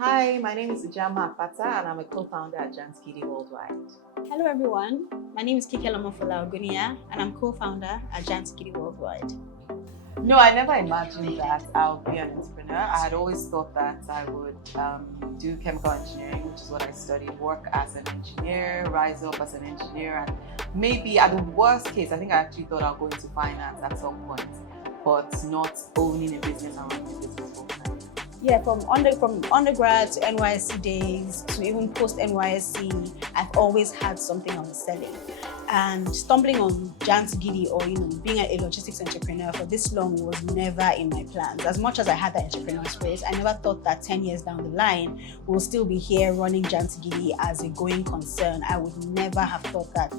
Hi, my name is Jand2Gidi and I'm a co-founder at Jand2Gidi Worldwide. Hello everyone, my name is Kike Lomofola Ogunia and I'm co-founder at Jand2Gidi Worldwide. No, I never imagined that I'll be an entrepreneur. I had always thought that I would do chemical engineering, which is what I studied, work as an engineer, rise up as an engineer, and maybe at the worst case, I think I actually thought I'll go into finance at some point, but not owning a business and running a business full time. Yeah, from undergrad to NYSC days to even post NYSC, I've always had something I was selling. And stumbling on Jand2Gidi or being a logistics entrepreneur for this long was never in my plans. As much as I had that entrepreneur spirit, I never thought that 10 years down the line we'll still be here running Jand2Gidi as a going concern. I would never have thought that.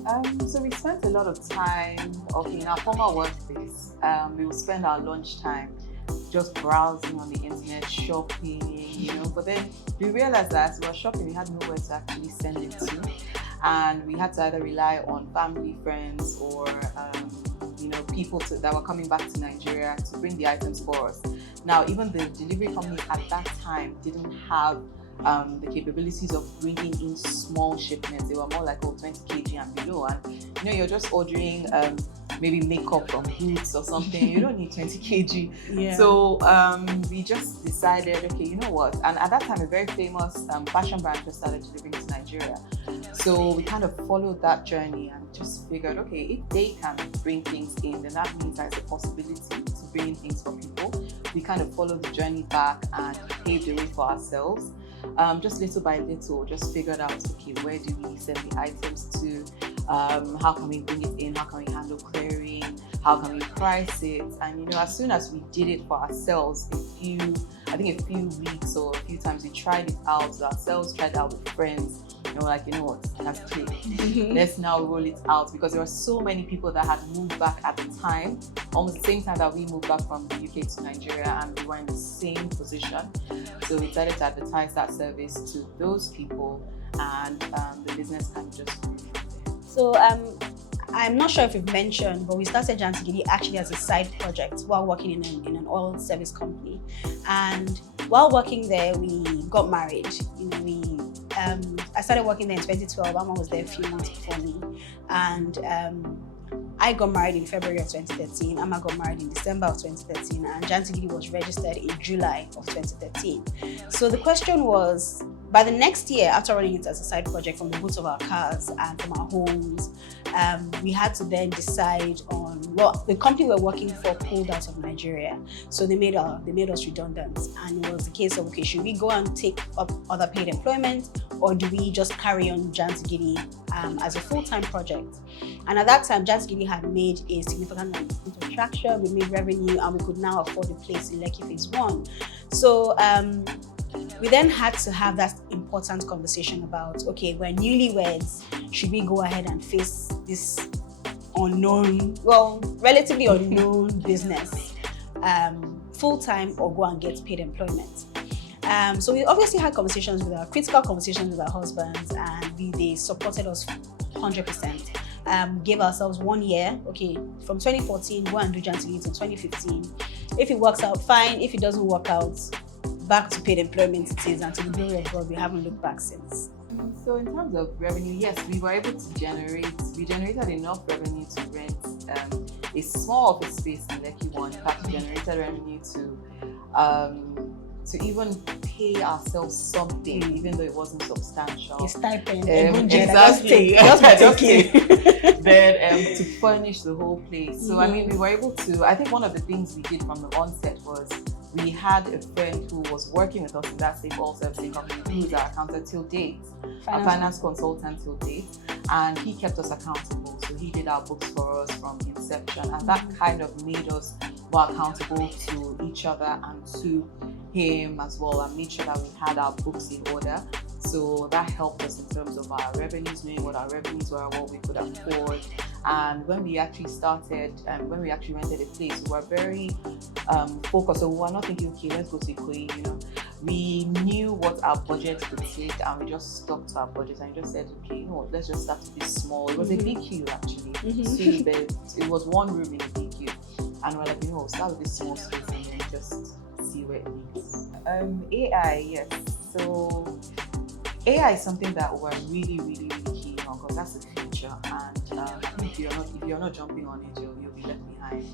So we spent a lot of time in our former workplace. We would spend our lunchtime just browsing on the internet, shopping, but then we realized that as we were shopping, we had nowhere to actually send it to. And we had to either rely on family, friends, or people that were coming back to Nigeria to bring the items for us. Now, even the delivery company at that time didn't have the capabilities of bringing in small shipments. They were more like 20 kg and below. And you're just ordering maybe makeup from Boots or something. You don't need 20 kg. Yeah. So we just decided, okay, you know what? And at that time, a very famous fashion brand just started delivering to Nigeria. So we kind of followed that journey and just figured, okay, if they can bring things in, then that means there's a possibility to bring in things for people. We kind of followed the journey back and paved the way for ourselves. Just little by little, just figured out, okay, where do we send the items to? How can we bring it in? How can we handle clearing? How can we price it? And as soon as we did it for ourselves, a few weeks or a few times, we tried it out with ourselves, tried it out with friends, and we're like, you know what, that's clicked. Let's now roll it out, because there were so many people that had moved back at the time, almost the same time that we moved back from the UK to Nigeria, and we were in the same position. So we decided to advertise that service to those people, and the business kind of just grew from there. So I'm not sure if you've mentioned, but we started Jand2Gidi actually as a side project while working in an oil service company. And while working there, we got married. I started working there in 2012. Amma was there a few months before me. And I got married in February of 2013. Amma got married in December of 2013. And Jand2Gidi was registered in July of 2013. So the question was, by the next year, after running it as a side project from the boots of our cars and from our homes, we had to then decide on what the company we were working for pulled out of Nigeria. So they made us redundant. And it was a case of, okay, should we go and take up other paid employment, or do we just carry on Jand2Gidi as a full-time project? And at that time, Jand2Gidi had made a significant amount of traction, we made revenue, and we could now afford a place in Lekki Phase 1. So we then had to have that important conversation about, okay, we're newlyweds, should we go ahead and face this relatively unknown business full-time, or go and get paid employment? So we obviously had critical conversations with our husbands, and they supported us 100%. Gave ourselves 1 year, okay, from 2014, go and do Jand2Gidi to 2015. If it works out, fine. If it doesn't work out, back to paid employment it is, and to the glory of God, we haven't looked back since. So in terms of revenue, yes, we were able to generated enough revenue to rent a small office space in Lekki 1. In fact, we generated revenue to even pay ourselves something, even though it wasn't substantial. A stipend. Exactly. Then to furnish the whole place. So we were able to, I think one of the things we did from the onset was, we had a friend who was working with us in that same oil servicing company, who was our accountant till date, a finance consultant till date, and he kept us accountable. So he did our books for us from inception, and that kind of made us more accountable to each other and to him as well, and made sure that we had our books in order. So that helped us in terms of our revenues, knowing what our revenues were, what we could afford. And when we actually started, when we actually rented a place, we were very focused. So we were not thinking, okay, let's go to Ikoyi, We knew what our budget would take, and we just stuck to our budget and just said, okay, let's just start to be small. It was a BQ actually. 2 beds. It was 1 room in a BQ. And we're like, start with this small space and then just see where it leads. AI, yes. So AI is something that we're really, really, really keen on because that's the future. And I think if you're not jumping on it, you'll be left behind.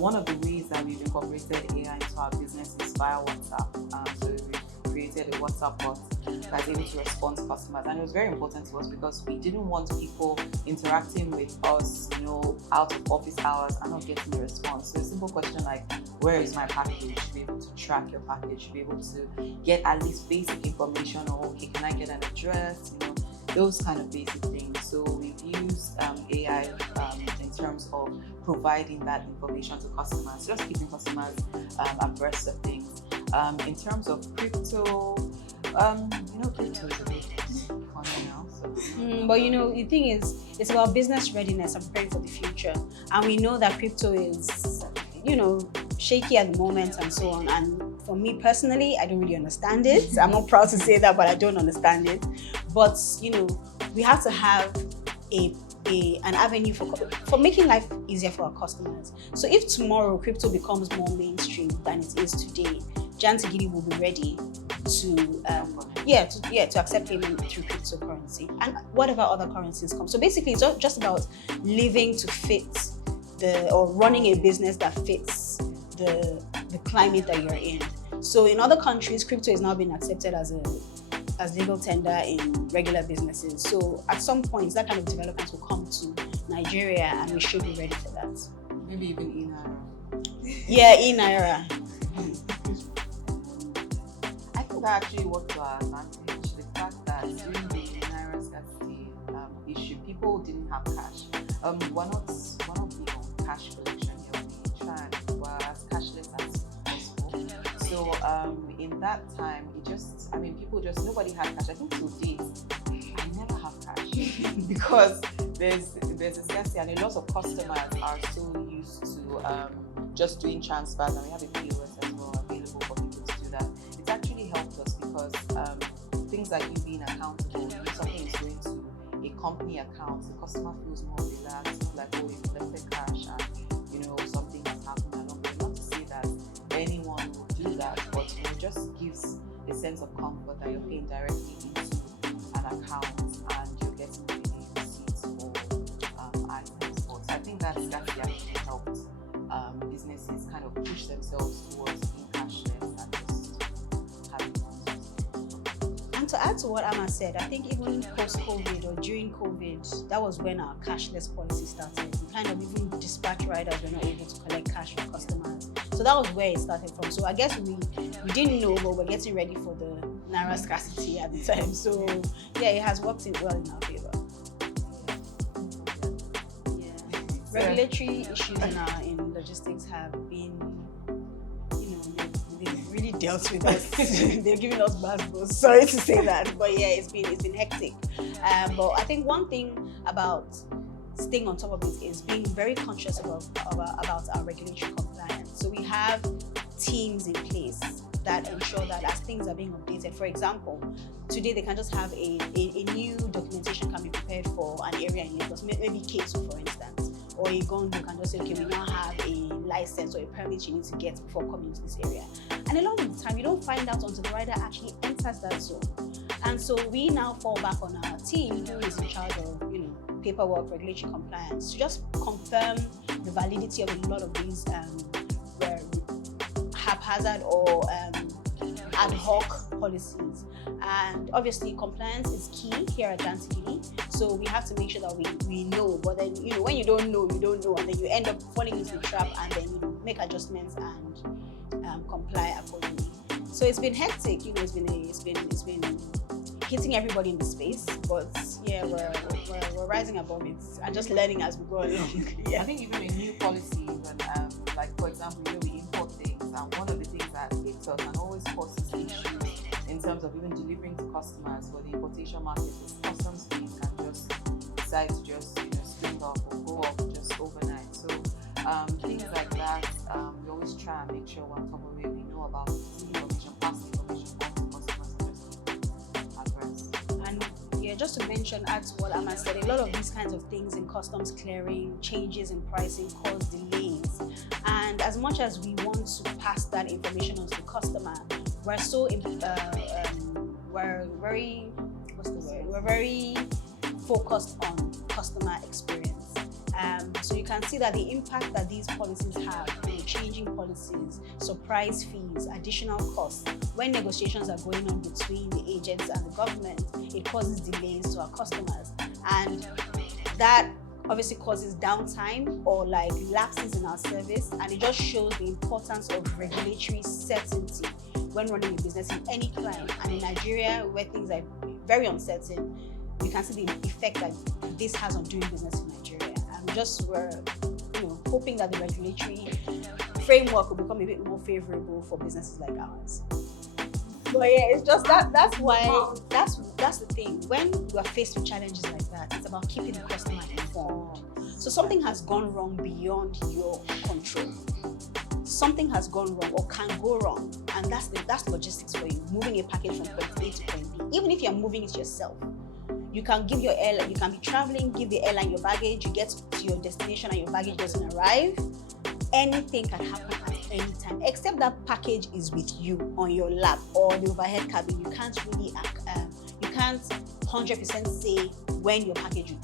One of the ways that we've incorporated AI into our business is via WhatsApp. So we created a WhatsApp bot that's able to respond to customers, and it was very important to us because we didn't want people interacting with us, out of office hours and not getting a response. So a simple question like, "Where is my package?" Be able to track your package, be able to get at least basic information, or okay, can I get an address? Those kind of basic things. So we've used AI in terms of providing that information to customers, just keeping customers abreast of things. In terms of crypto, crypto is a bit funny now. So. But the thing is, it's about business readiness and preparing for the future. And we know that crypto is, shaky at the moment and so on. And for me personally, I don't really understand it. I'm not proud to say that, but I don't understand it. But, we have to have an avenue for making life easier for our customers. So if tomorrow crypto becomes more mainstream than it is today, Jand2Gidi will be ready to accept payment through cryptocurrency and whatever other currencies come. So basically, it's not just about living to fit or running a business that fits the climate that you're in. So in other countries, crypto is now being accepted as legal tender in regular businesses. So at some point, that kind of development will come to Nigeria, and we should be ready for that. Maybe even e-naira. Yeah, e-naira. I think that actually worked to our advantage. The fact that during the naira scarcity issue, people didn't have cash. We're not big on cash collection here. We try and we're as cashless as possible. So in that time, nobody had cash. I think to date, I never have cash because there's a scarcity, and a lot of customers are so used to just doing transfers, and we have a POS as well available for people to do that. It's actually helped us because things like you being accountable, if something is going to a company account, the customer feels more relaxed, like, oh, you collected cash and something has happened along the way. Not to say that anyone will do that, but it just gives a sense of comfort that you're paying directly into an account and you're getting really receipts for items. But I think that's actually helped businesses kind of push themselves towards being cashless and just having money. And to add to what Amma said, I think even post-COVID or during COVID, that was when our cashless policy started. We kind of even dispatch riders were not able to collect cash from customers. So that was where it started from. So I guess we didn't know, but we're getting ready for the naira scarcity at the time. So yeah, it has worked well in our favor. Yeah. Regulatory issues in logistics have been, they've really dealt with us. They've given us bad buzz. Sorry to say that, but yeah, it's been hectic. But I think one thing about staying on top of it is being very conscious about our regulatory compliance. So we have teams in place that ensure that as things are being updated, for example, today they can just have a new documentation can be prepared for an area in Lagos, maybe K2 for instance, or a Gondo can just say, okay, we now have a license or a permit you need to get before coming to this area. And a lot of the time, you don't find out until the rider actually enters that zone. And so we now fall back on our team who is in charge of, paperwork, regulatory compliance, to just confirm the validity of a lot of these haphazard or ad hoc policies. And obviously compliance is key here at Jand2Gidi, so we have to make sure that we know. But then when you don't know, and then you end up falling into the trap, and then make adjustments and comply accordingly. So it's been hectic, it's been hitting everybody in the space, but yeah, we're rising above it and just learning as we go along. Yeah. I think even a new policy, like for example, we import things, and one of the things that hits us and always causes issues in terms of even delivering to customers for the importation market is customs fees can just decide to just spring up or go up just overnight. So things like that, we always try and make sure we're on top of it. We know about the information, pass the information on to customers, and just keep abreast. And yeah, just to add to what Amma said, a lot of these kinds of things in customs clearing, changes in pricing cause delays. And as much as we want to pass that information on to the customer, we're so we're very, what's the word? We're very focused on customer experience. So you can see that the impact that these policies have, changing policies, surprise fees, additional costs, when negotiations are going on between the agents and the government, it causes delays to our customers. And that obviously causes downtime or like lapses in our service, and it just shows the importance of regulatory certainty when running a business in any client. And in Nigeria, where things are very uncertain, you can see the effect that this has on doing business in Nigeria. And we're hoping that the regulatory framework will become a bit more favorable for businesses like ours. But yeah, it's just that's why that's the thing. When you are faced with challenges like that, it's about keeping the customer informed. So something has gone wrong beyond your control. Something has gone wrong or can go wrong, and that's logistics for you. Moving a package from point A to point B. Even if you're moving it yourself, you can give your airline. You can be traveling, give the airline your baggage. You get to your destination and your baggage doesn't arrive. Anything can happen at any time, except that package is with you on your lap or the overhead cabin. You can't really, you can't 100% say when your package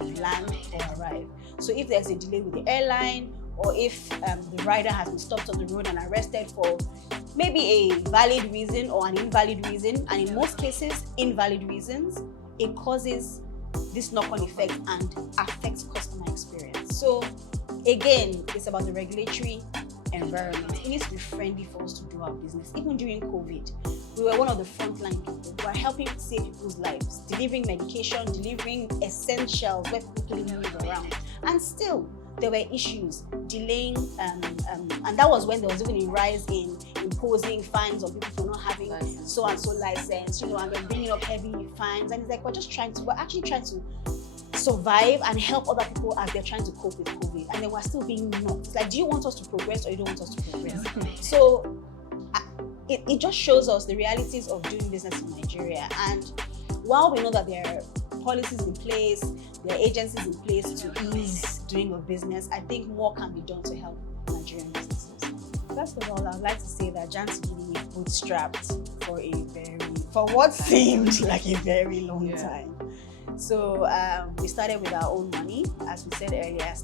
will land or arrive. So if there's a delay with the airline, or if the rider has been stopped on the road and arrested for maybe a valid reason or an invalid reason, and in most cases, invalid reasons, it causes this knock-on effect and affects customer experience. So again, it's about the regulatory environment. It needs to be friendly for us to do our business. Even during COVID, we were one of the frontline people. We were helping save people's lives, delivering medication, delivering essentials where people couldn't move around. And still, there were issues, delaying, and that was when there was even a rise in imposing fines on people for not having so and so license, and then bringing up heavy fines. And it's like, we're actually trying to survive and help other people as they're trying to cope with COVID, and then we're still being knocked. It's like, do you want us to progress or you don't want us to progress? So it just shows us the realities of doing business in Nigeria. And while we know that there are policies in place, there are agencies in place to ease doing of business, I think more can be done to help Nigerian businesses. First of all, I'd like to say that Jand2Gidi bootstrapped for what seemed like a very long time. So we started with our own money. As we said earlier,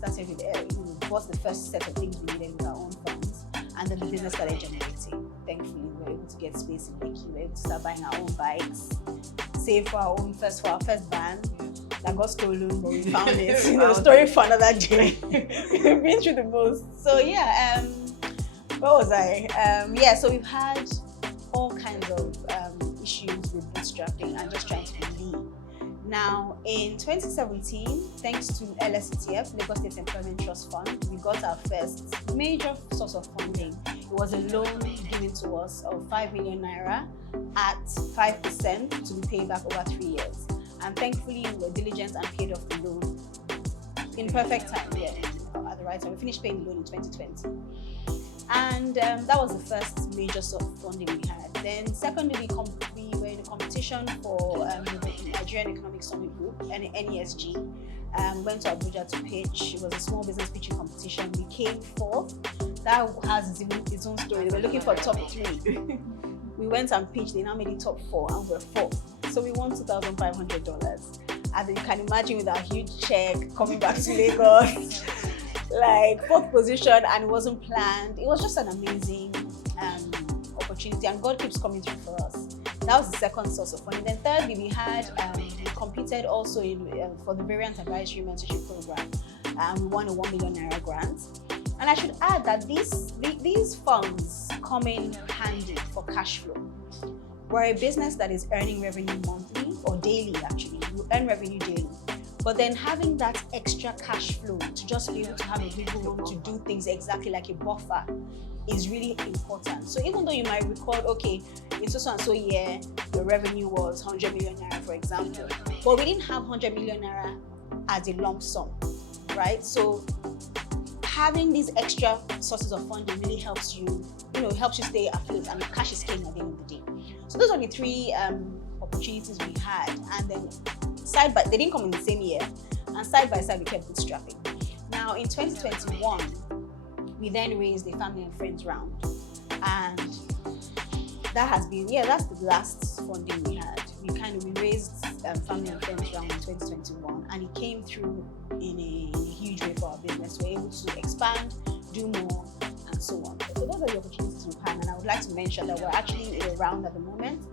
we bought the first set of things we needed with our own funds, and then the business started generating. Thankfully, we were able to get space in Lekki. We were able to start buying our own bikes, save for our first van that got stolen, but we found it. Story for another day. We've been through the most. So yeah, where was I? So we've had all kinds of issues with bootstrapping and just trying to be lean. Now, in 2017, thanks to LSETF, Lagos State Employment Trust Fund, we got our first major source of funding. It was a loan given to us of 5 million naira at 5% to be paid back over 3 years. And thankfully, we were diligent and paid off the loan in perfect time, at the right time. We finished paying the loan in 2020. And that was the first major source of funding we had. Then secondly, we were in a competition for the Nigerian Economic Summit Group, NESG. Went to Abuja to pitch. It was a small business pitching competition. We came fourth. That has its own story. They were looking for top 3. We went and pitched. They now made it top 4, and we're fourth. So we won $2,500. As you can imagine, with our huge check coming back to Lagos. Like fourth position, and it wasn't planned. It was just an amazing opportunity, and God keeps coming through for us. That was the second source of funding. Then thirdly, we competed also for the Variant Advisory Mentorship Program. We won a 1 million naira grant. And I should add that these funds come in handy for cash flow. We're a business that is earning revenue monthly or daily, actually. We earn revenue daily. But then having that extra cash flow to just be able to have a wiggle room to do things exactly like a buffer is really important. So even though you might record, okay, in so and so year, your revenue was 100 million naira, for example, but we didn't have 100 million naira as a lump sum, right? So having these extra sources of funding really helps you, helps you stay afloat, and cash is king at the end of the day. So those are the 3 opportunities we had, and then they didn't come in the same year, and side by side we kept bootstrapping. Now in 2021, we then raised a family and friends round, and that has been, yeah, that's the last funding we had. We raised family and friends round in 2021, and it came through in a huge way for our business. We're able to expand, do more, and so on. So those are the opportunities we have, and I would like to mention that we're actually in a round at the moment.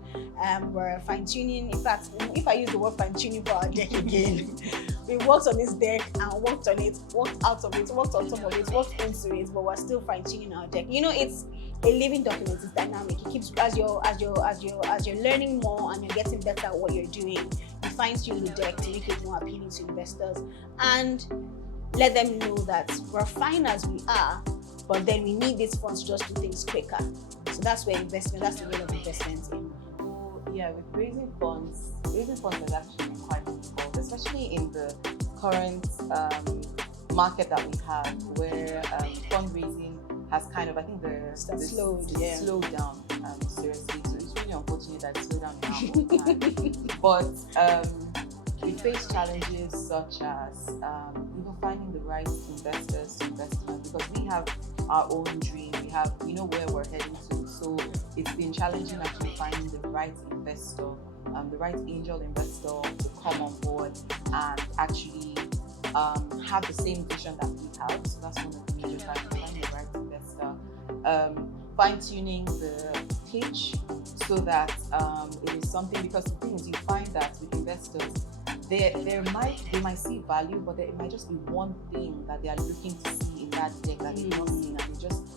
We're fine-tuning. In fact, if I use the word fine-tuning for our deck again, we worked on this deck and worked on it, worked out of it, worked on top of it, worked into it, but we're still fine-tuning our deck. It's a living document. It's dynamic. It keeps, as you're learning more and you're getting better at what you're doing, you fine-tune the deck to make it more appealing to investors and let them know that we're fine as we are, but then we need these funds to just do things quicker. So that's where that's the role of investment in. Yeah, with raising funds has actually been quite difficult, especially in the current market that we have, where fundraising has kind of, I think slowed down seriously. So it's really unfortunate that it slowed down in our own time. But we face challenges such as finding the right investors to invest in us, because we have our own dream, we know where we're heading to. So it's been challenging actually finding the right investor, the right angel investor to come on board and actually have the same vision that we have. So that's one of the major challenges, finding the right investor, fine-tuning the pitch so that it is something, because the thing is, you find that with investors, they might see value, but it might just be one thing that they are looking to see in that deck that they've not seen,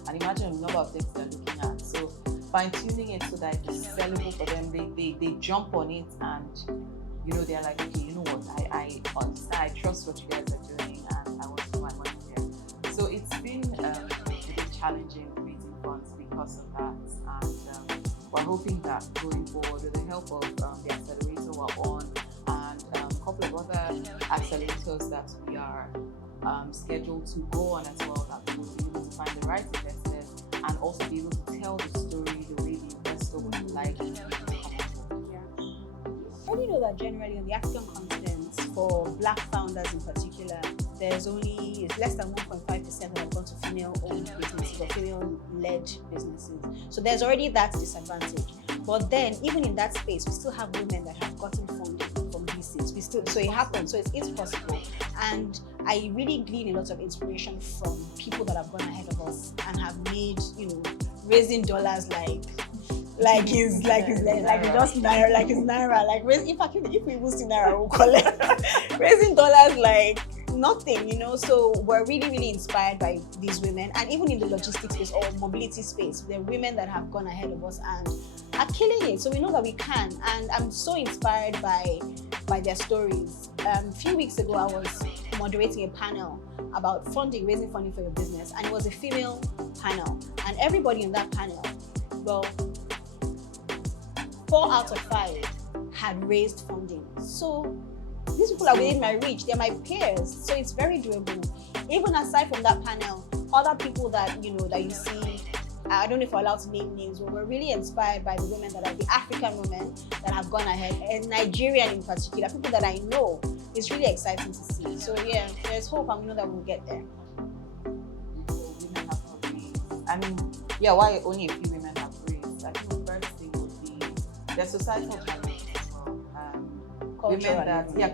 and imagine the number of decks they're looking at. So fine-tuning it so that it's sellable for them, they jump on it, and they're like, okay, you know what, I understand, I trust what you guys are doing, and I want to put my money here. So it's been a bit challenging raising funds because of that, and we're hoping that going forward, with the help of the accelerator we're on, and a couple of other accelerators that we are scheduled to go on as well, that we will be able to find the right investors and also be able to tell the story the way the investor would like it to come on board. How do you know that generally on the African continent, for Black founders in particular, it's less than 1.5% that have gone to female-owned businesses or female-led businesses. So there's already that disadvantage. But then, even in that space, we still have women that have gotten funding from VCs. So it happens. So it is possible. And I really glean a lot of inspiration from people that have gone ahead of us and have made, raising dollars like it's just naira, like it's naira. Like, in fact, if we even see naira, we'll collect raising dollars like nothing, So we're really, really inspired by these women, and even in the logistics space or mobility space, there are women that have gone ahead of us and are killing it. So we know that we can, and I'm so inspired by their stories. A few weeks ago, I was moderating a panel about raising funding for your business, and it was a female panel, and everybody in that panel, well, 4 out of 5 had raised funding. So these people are within my reach, they're my peers, so it's very doable. Even aside from that panel, other people that you see, I don't know if we're allowed to name names, but we're really inspired by the women that are the African women that have gone ahead, and Nigerian in particular, people that I know. It's really exciting to see. So yeah, there's hope, and we know that we'll get there. Women have not raised. Why only a few women have raised? I think the first thing would be the societal challenges as well.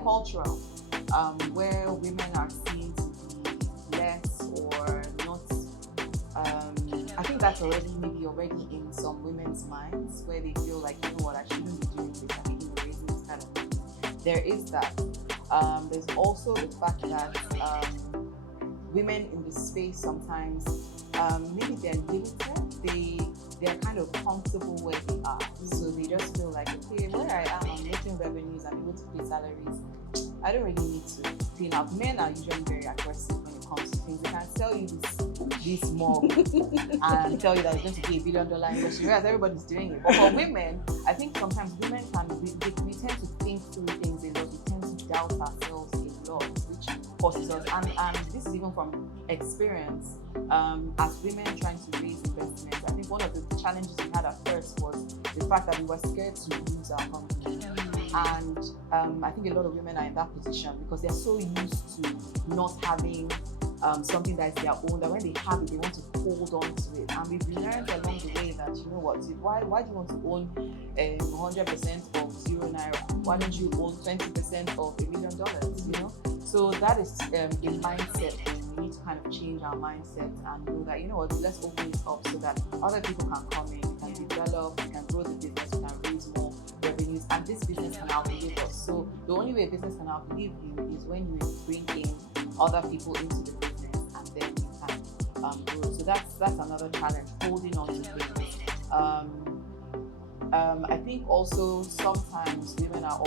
Cultural, where women are seen to be less or not. I think that's already in some women's minds, where they feel like, you know what, I shouldn't be doing this, I shouldn't be raising this kind of thing. There is that. There's also the fact that women in this space sometimes, maybe they're limited, they're kind of comfortable where they are. So they just feel like, okay, where I am, I'm making revenues, I'm able to pay salaries. I don't really need to pay now. Men are usually very aggressive when it comes to things. They can sell you this mug and tell you that it's going to be $1 billion industry, whereas everybody's doing it. But for women, I think sometimes women we tend to think through things a lot. We tend to doubt ourselves a lot, which causes us. And this is even from experience. As women trying to raise investments, I think one of the challenges we had at first was the fact that we were scared to lose our company. And I think a lot of women are in that position because they're so used to not having something that is their own, that when they have it, they want to hold on to it. And we've learned along the way that, you know what? Why do you want to own 100% of €0? Why don't you own 20% of $1 million? You know, so that is a mindset thing. We need to kind of change our mindset and know that, you know what, let's open it up so that other people can come in, we can develop, we can grow the business, we can raise more revenues, and this business can outlive us. So the only way a business can outlive you is when you bring in other people into the business, and then you can grow. So that's another challenge, holding on to things. I think also sometimes women are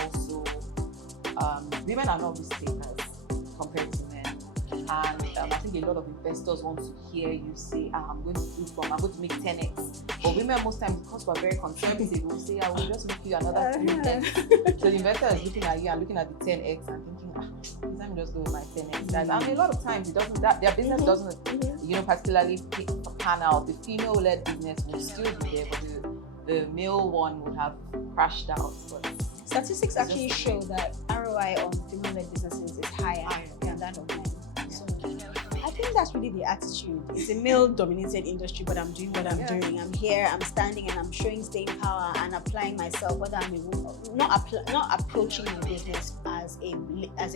not risk takers compared to men. And I think a lot of investors want to hear you say, I'm going to make 10x. But women, most times, because we're very conservative, will say, I will just make you another 3x. So the investor is looking at you and looking at the 10x and thinking, let me just go with my 10x. And I mean, a lot of times, their business doesn't, particularly pan out. The female-led business will still be there, but the male one would have crashed out. But statistics actually show that ROI on female-led businesses is higher than that of men. So I think that's really the attitude. It's a male-dominated industry, but I'm doing what I'm doing. I'm here, I'm standing, and I'm showing staying power and applying myself. Whether I'm a woman, not approaching my business as a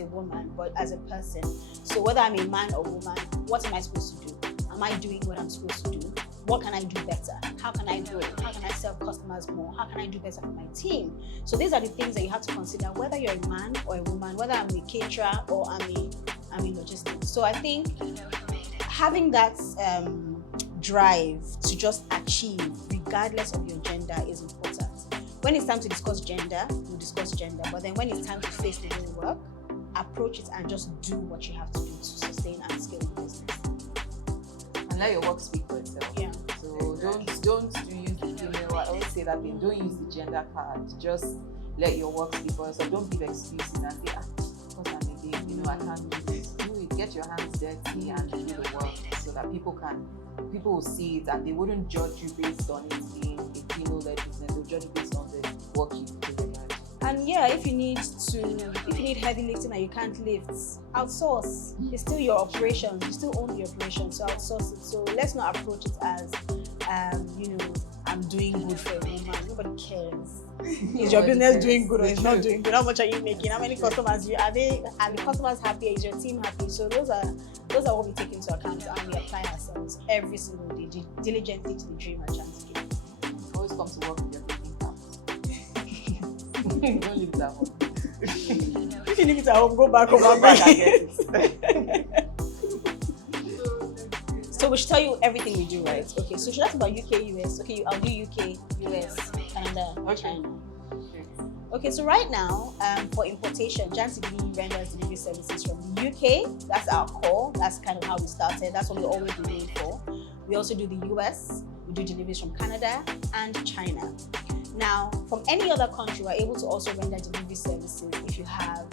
woman, but as a person. So whether I'm a man or woman, what am I supposed to do? Am I doing what I'm supposed to do? What can I do better? How can I grow? How can I serve customers more? How can I do better for my team? So these are the things that you have to consider, whether you're a man or a woman, whether I'm a caterer or I'm in logistics. So I think having that drive to just achieve, regardless of your gender, is important. When it's time to discuss gender, we'll discuss gender. But then when it's time to face the real work, approach it and just do what you have to do to sustain and scale the business. And let your work speak for itself. Yeah. So don't use the female. I always say that thing. Don't use the gender card. Just let your work speak for itself. Don't give excuses and say, because I'm a babe, I can't do this. Do it. Get your hands dirty and do the work so that people will see it and they wouldn't judge you based on it being a female-led business. They'll judge you based on the work you do. And if you need heavy lifting and you can't lift, outsource. It's still your operation. You still own the operation, so outsource it. So let's not approach it as, I'm doing good for a woman. Nobody cares. Is your business doing good or is not doing good? How much are you making? How many customers are the customers happy? Is your team happy? So those are what we take into account and we apply ourselves every single day, diligently to the dream at Jand2Gidi. Always come to work with your thinking cap. Don't leave it at home. If you leave it at home, go back home and bring it. So we should tell you everything we do, right? Okay, so should I talk about UK, US? Okay, I'll do UK, US, Canada, China. Okay, so right now, for importation, Jand2Gidi renders delivery services from the UK. That's our core. That's kind of how we started. That's what we always been known for. We also do the US. We do deliveries from Canada and China. Now, from any other country, we're able to also render delivery services. If you have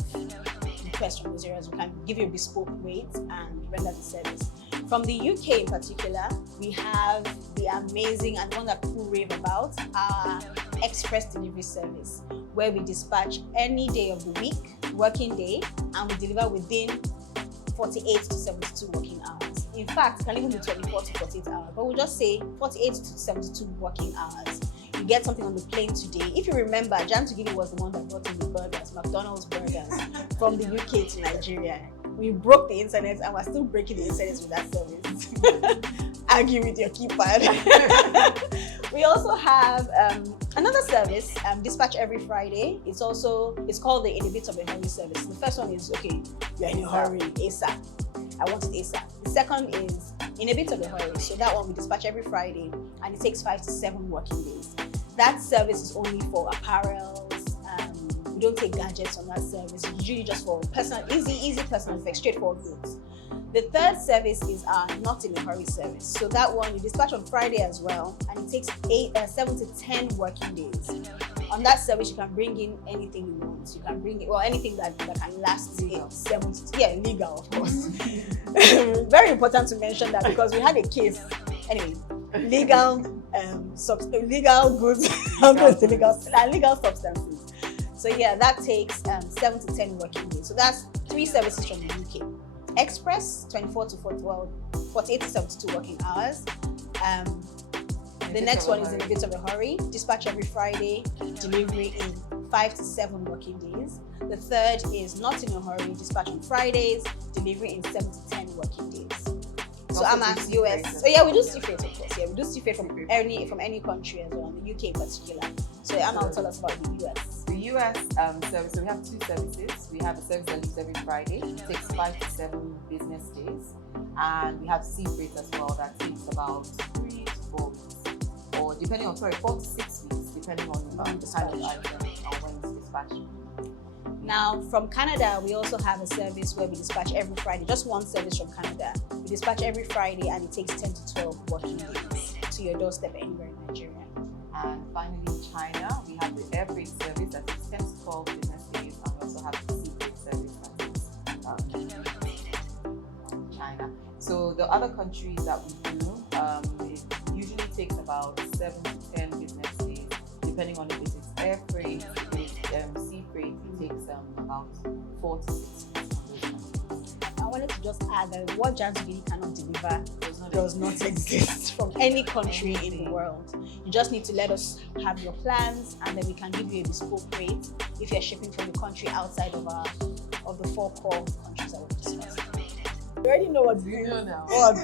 requests from those areas, we can give you a bespoke rate and render the service. From the UK in particular, we have the amazing and one that people rave about, our express delivery service, where we dispatch any day of the week, working day, and we deliver within 48 to 72 working hours. In fact, it can even be 24 to 48 hours, but we'll just say 48 to 72 working hours. You get something on the plane today. If you remember, Jand2Gidi was the one that brought in the burgers, McDonald's burgers, from the UK to Nigeria. We broke the internet and we're still breaking the internet with that service. Argue with your keypad. We also have another service, dispatch every Friday. It's called the In a Bit of a Hurry service. The first one is, okay, you're in a hurry, ASAP. I want it ASAP. The second is In a Bit of a Hurry. So that one we dispatch every Friday and it takes 5 to 7 working days. That service is only for apparels. We don't take gadgets on that service. It's usually just for personal, easy personal effects, straightforward goods. The third service is our Not in a Hurry service. So that one you dispatch on Friday as well, and it takes 7 to 10 working days. On that service, you can bring in anything you want. You can bring in, anything that can last legal. Legal, of course. Very important to mention that because we had a case. Anyway, legal goods, legal substances. So that takes 7 to 10 working days. So that's 3 services from the UK. Express, 48 to 72 working hours. The next one is in a bit of a hurry. Dispatch every Friday, delivery in 5 to 7 working days. The third is not in a hurry. Dispatch on Fridays, delivery in 7 to 10 working days. So I'm at US. So yeah, we do sea freight, of course. Yeah, we do sea freight from any country as well, the UK in particular. So Anna will tell us about the US. The US service, so we have 2 services. We have a service that leaves every Friday. It takes 5 to 7 business days. And we have sea freight as well that takes about 3 to 4 weeks. Or 4 to 6 weeks, depending on the kind of item and when it's dispatched. Now, from Canada, we also have a service where we dispatch every Friday, just one service from Canada. We dispatch every Friday and it takes 10 to 12 working days to your doorstep anywhere in Nigeria. And finally, China, we have the air freight service that takes 10 to 12 business days, and we also have the sea freight service that takes China. So the other countries that we do, it usually takes about 7 to 10 business days, depending on if it's air freight, if it's sea freight, it takes about 4 to 6 weeks. I wanted to just add that what Jand2Gidi cannot deliver does not exist from any country in the world. You just need to let us have your plans, and then we can give you a bespoke rate if you're shipping from a country outside of the 4 core countries that we've discussed. You already know what to do now. What?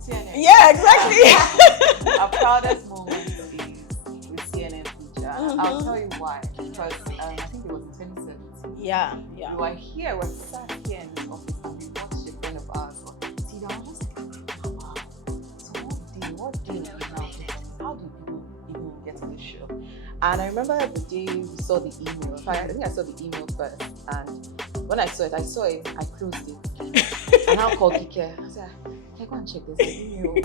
CNN. Yeah, exactly. Our proudest moment is with CNN feature. I'll tell you why. Because I think it was in 2017. Yeah. We were here, we sat here in this office, and we watched a friend of ours. See, I was just like, wow. So what day is now? How do people even get to the show? And I remember the day we saw the email. I think I saw the email first, and when I saw it, I closed it. And I called Kike. I said, "Can I go and check this email in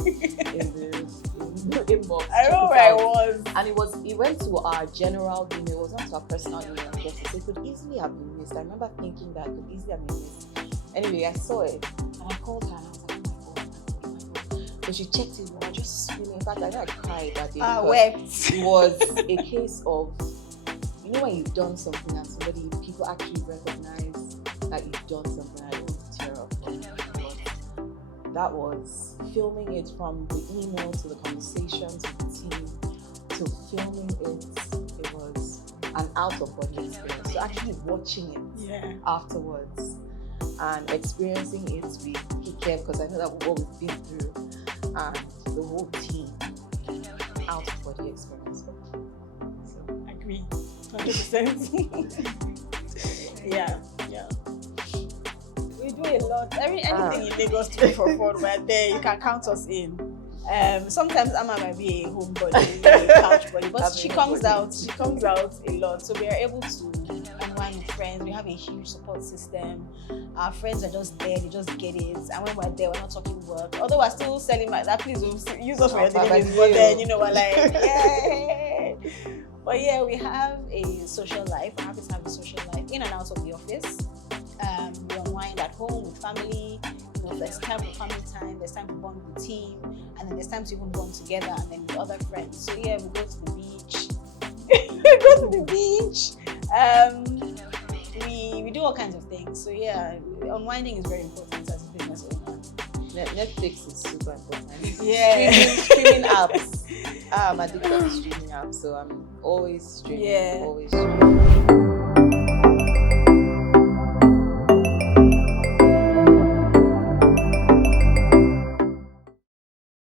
the inbox?" I know where I was. And it went to our general email. It was not to our personal email address. So it could easily have been missed. I remember thinking that it could easily have been missed. Anyway, I saw it and I called her and I was like, oh my God. So she checked it and I just feeling. In fact, I know I cried that day. Wept. It was a case of, you know, when you've done something and people actually recognize that you've done something. I don't want to tear up. That was filming it from the email to the conversation to the team to filming it. It was an out-of-body experience. So actually watching it afterwards and experiencing it with Kike, because I know that what we've been through, and the whole team, out-of-body experience. So agree, 100%. Yeah. We do a lot. Anything in Lagos to do for fun, we're there. You can count us in. Sometimes Amma might be a homebody, a couch body, but she comes out a lot. So we are able to unwind with friends. We have a huge support system. Our friends are just there, they just get it. And when we're there, we're not talking work. Although we're still selling that, please use us for your deliveries. But then, we're like, yeah. But yeah, we have a social life. We're happy to have a social life in and out of the office. We unwind at home with family. There's time for family time, there's time to bond with the team, and then there's time to even bond together and then with other friends. So yeah, we go to the beach. We do all kinds of things. So yeah, unwinding is very important as a business owner. Netflix is super important. Yeah. Streaming apps. I'm addicted to streaming apps, so I'm always streaming.